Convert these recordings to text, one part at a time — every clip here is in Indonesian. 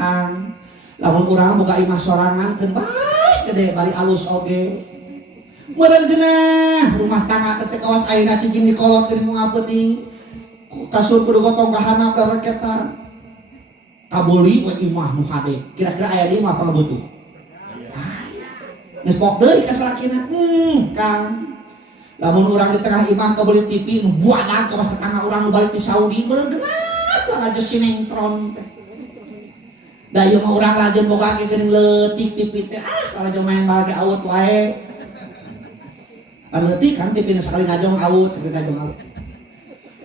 Kang. Lamun urang boga imah sorangan keun baik gede bari alus oge. Meureun geunah rumah tangga teh kawas ayeuna cicing dikolot geuning nu ngapeuting. Kasur kudu gotong ka handap da raketan. Kaboli we imah nu hade. Kira-kira aya di imah apa butuh? Geus pok deui ka salakina. Kang. Lamun urang di tengah imah kabeli TV nu buadag ka pas tetangga urang nu balik di Saudi meureun geunah aja sinetron teh. Da ieu mah urang lajeun boga ge geuning leutik TV teh lajeun main bal ge aut wae. Kan leutik kan TV na sakali ngajong aut, sakali ngajong aut.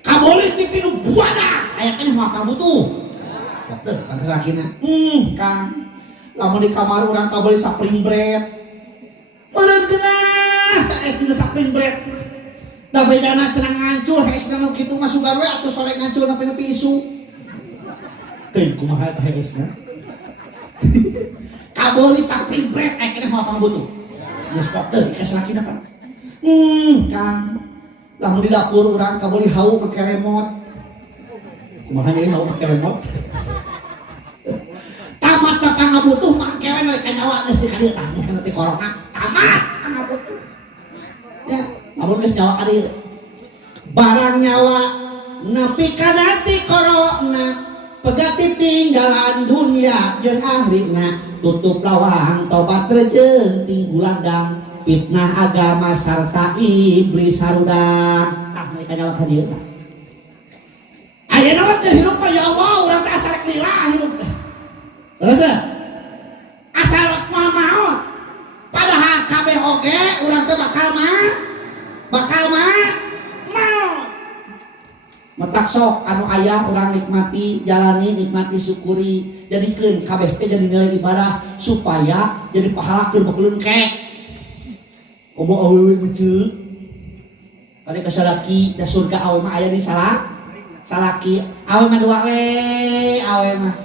Kaboli TV nu buadag aya keneh mah pabutuh. Pok deui ka salakina. Kang. Lamun di kamar urang kabeli spring bread. Meureun geunah es dina spring bread. Da bejana cenah ngancur es nu kitu mah sugar we atuh sore ngancur nepi isu. Teuing kumaha teh esna? Kabeli spring bread aya keneh moal pangbutuh. Geus pok deui es lakina kan. Kang. Lamun di dapur urang kabeli hawu make remote. Kumaha deui hawu make remote? Tamat da pangabutuh mah kewe we ka nyawa geus di ka dieu tah kana ti corona. Tamat pangabutuh. Ya, lamun geus nyawa ka dieu. Barang nyawa nepi kana ti corona. Pegati tinggalan dunia jeung ahlina tutup lawang tobat rejeun tinggulandang fitnah agama sarta iblis harudang. Tah ka nyawa ka dieu tah. Ayeuna mah teu hirup mah ya Allah urang teh asa rek lila hirup teh. Terus asal moal maot. Padahal kabeh oge urang teh bakal maot. Matak sok anu aya urang nikmati jalani nikmati syukuri jadikeun kabeh teh jadi nilai ibadah supaya jadi pahala keur beulengke. Komo awewe meuceuk pada ka salaki da surga awewe mah aya di salaki awewe mah dua we awewe mah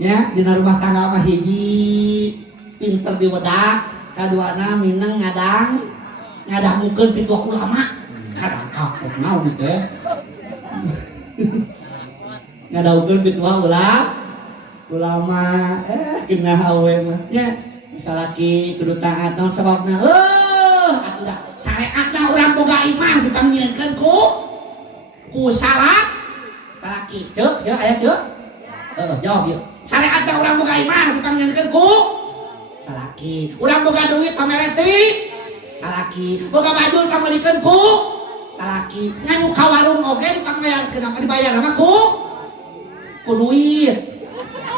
nya dina rumah tangga mah hiji pinter diwedak kaduana mineng ngadangmukeun pituah ulama ngadang kapok naon teh ngadaukeun pituah ulama geunah awewe mah nya salaki kudu taat naon sababna atuh da syariatna urang boga imah dipanggieunkeun ku salaki ceuk aya ceuk jawab yuk syariatna urang boga imah dipanggieunkeun ku salaki urang boga duit pamereti salaki boga baju pameulikkeun ku salaki nganu ka warung oge dibayar kenapa dibayar mah ku duit